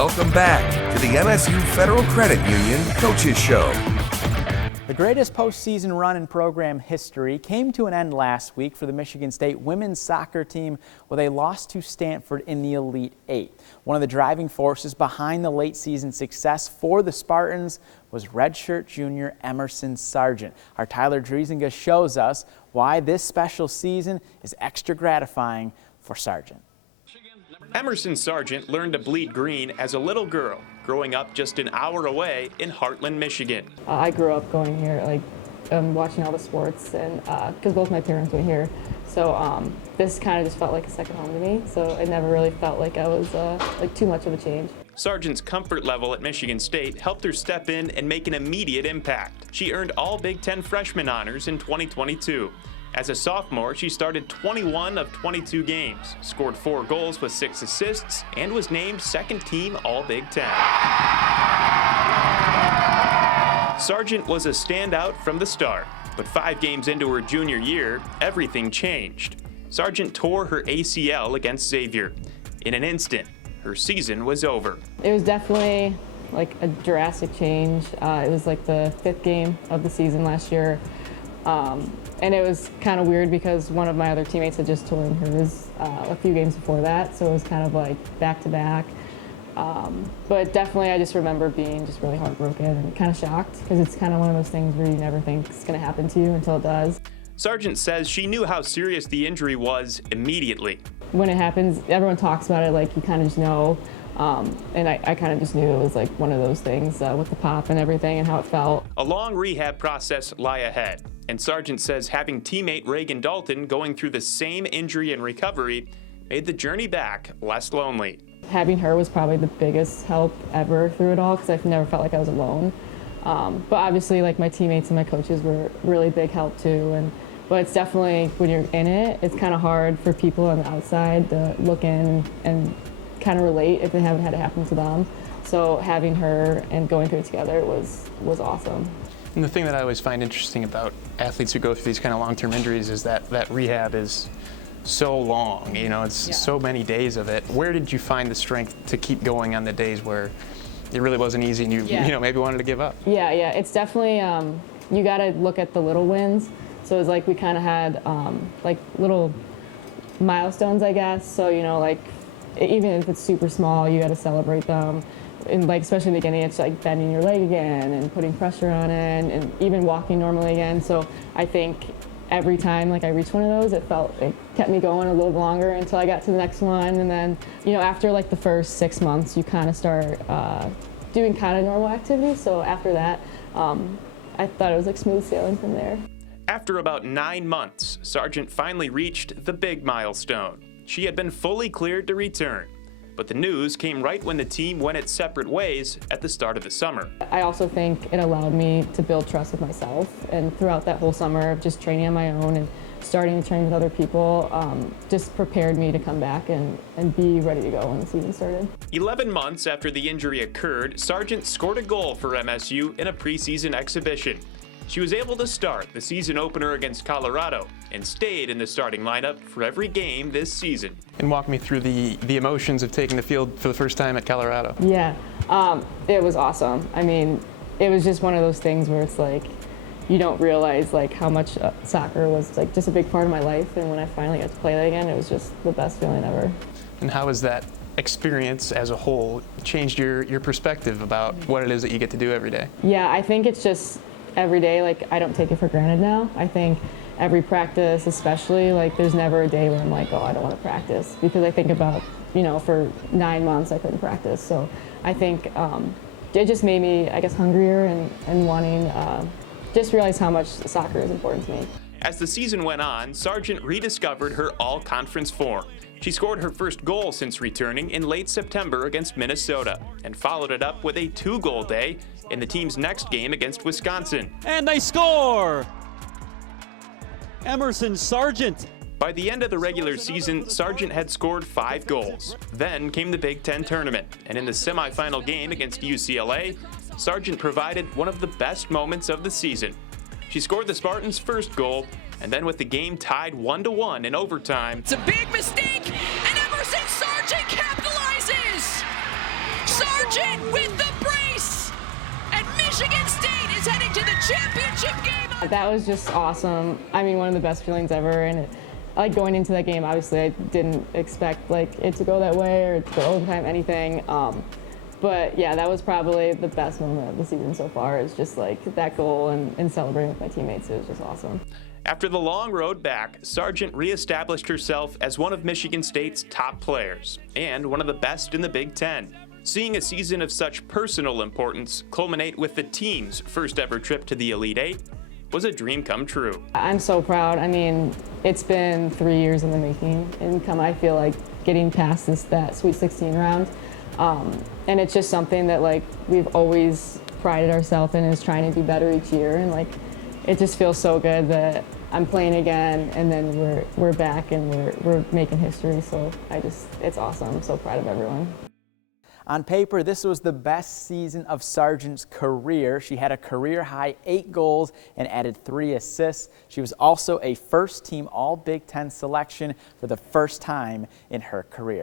Welcome back to the MSU Federal Credit Union Coaches Show. The greatest postseason run in program history came to an end last week for the Michigan State women's soccer team with a loss to Stanford in the Elite Eight. One of the driving forces behind the late season success for the Spartans was redshirt junior Emerson Sargeant. Our Tyler Driesinga shows us why this special season is extra gratifying for Sargeant. Emerson Sargeant learned to bleed green as a little girl, growing up just an hour away in Heartland, Michigan. I grew up going here, watching all the sports, and because both my parents were here. So this kind of just felt like a second home to me. So it never really felt like I was too much of a change. Sargeant's comfort level at Michigan State helped her step in and make an immediate impact. She earned all Big Ten freshman honors in 2022. As a sophomore, she started 21 of 22 games, scored 4 goals with 6 assists, and was named second team All-Big Ten. Sargeant was a standout from the start, but 5 games into her junior year, everything changed. Sargeant tore her ACL against Xavier. In an instant, her season was over. It was definitely like a drastic change. It was like the 5th game of the season last year. And it was kind of weird because one of my other teammates had just torn hers a few games before that, so it was kind of like back-to-back. But definitely I just remember being just really heartbroken and kind of shocked because it's kind of one of those things where you never think it's going to happen to you until it does. Sargeant says she knew how serious the injury was immediately. When it happens, everyone talks about it like you kind of just know. And I kind of just knew it was like one of those things with the pop and everything and how it felt. A long rehab process lie ahead, and Sargeant says having teammate Reagan Dalton going through the same injury and recovery made the journey back less lonely. Having her was probably the biggest help ever through it all because I've never felt like I was alone. But obviously like my teammates and my coaches were really big help too. But it's definitely, when you're in it, it's kind of hard for people on the outside to look in and kind of relate if they haven't had it happen to them. So having her and going through it together was awesome. And the thing that I always find interesting about athletes who go through these kind of long-term injuries is that rehab is so long, it's so many days of it. Where did you find the strength to keep going on the days where it really wasn't easy and you maybe wanted to give up? Yeah, it's definitely, you got to look at the little wins. So it's like we kind of had like little milestones, I guess. So, even if it's super small, you got to celebrate them. And especially in the beginning, it's like bending your leg again and putting pressure on it and even walking normally again. So I think every time I reached one of those, it kept me going a little longer until I got to the next one. And then, after the first 6 months, you kind of start doing kind of normal activities. So after that, I thought it was smooth sailing from there. After about 9 months, Sargeant finally reached the big milestone. She had been fully cleared to return, but the news came right when the team went its separate ways at the start of the summer. I also think it allowed me to build trust with myself, and throughout that whole summer of just training on my own and starting to train with other people, just prepared me to come back and be ready to go when the season started. 11 months after the injury occurred, Sargeant scored a goal for MSU in a preseason exhibition. She was able to start the season opener against Colorado and stayed in the starting lineup for every game this season. And walk me through the emotions of taking the field for the first time at Colorado. Yeah, it was awesome. I mean, it was just one of those things where it's you don't realize how much soccer was just a big part of my life, and when I finally got to play that again, it was just the best feeling ever. And how has that experience as a whole changed your perspective about what it is that you get to do every day? Yeah, I think it's just every day, I don't take it for granted now. I think every practice, especially, there's never a day where I'm oh, I don't want to practice, because I think about, for 9 months I couldn't practice. So I think it just made me, I guess, hungrier and wanting, just realize how much soccer is important to me. As the season went on, Sargeant rediscovered her all-conference form. She scored her first goal since returning in late September against Minnesota and followed it up with a 2-goal day in the team's next game against Wisconsin. And they score! Emerson Sargeant. By the end of the regular season, Sargeant had scored 5 goals. Then came the Big Ten tournament, and in the semifinal game against UCLA, Sargeant provided one of the best moments of the season. She scored the Spartans' first goal, and then with the game tied 1-1 in overtime. It's a big mistake, and Emerson Sargeant capitalizes! Sargeant Sargeant with the brace, and Michigan State is heading to the championship game. That was just awesome. I mean, one of the best feelings ever, and like going into that game, obviously I didn't expect like it to go that way or to go overtime, anything. But yeah, that was probably the best moment of the season so far. Is just like that goal and celebrating with my teammates. It was just awesome. After the long road back, Sargeant reestablished herself as one of Michigan State's top players and one of the best in the Big Ten. Seeing a season of such personal importance culminate with the team's first ever trip to the Elite Eight was a dream come true. I'm so proud. I mean, it's been 3 years in the making, and I feel like getting past that Sweet 16 round. And it's just something that like we've always prided ourselves in, is trying to do better each year, and like it just feels so good that I'm playing again, and then we're back and we're making history. So it's awesome. I'm so proud of everyone. On paper, this was the best season of Sargeant's career. She had a career-high 8 goals and added 3 assists. She was also a first-team All-Big Ten selection for the first time in her career.